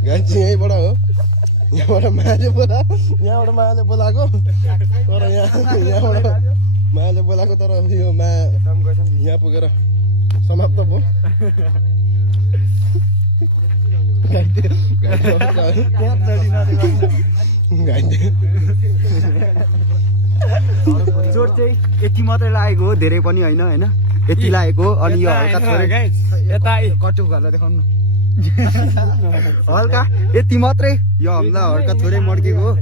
guys यहीँबाट हो यहाँबाट मायाले बोलाएको तर यहाँबाट मायाले बोलाएको तर यो माया यहाँ पुगेर समाप्त भयो चोट चाहिँ यति मात्रै लागेको हो धेरै पनि होइन होइन यति लागेको अनि यो हल्का थोरै यता कटु गरेर देखाउनु हल्का यति मात्रै यो हामीलाई हल्का थोरै मड्केको हो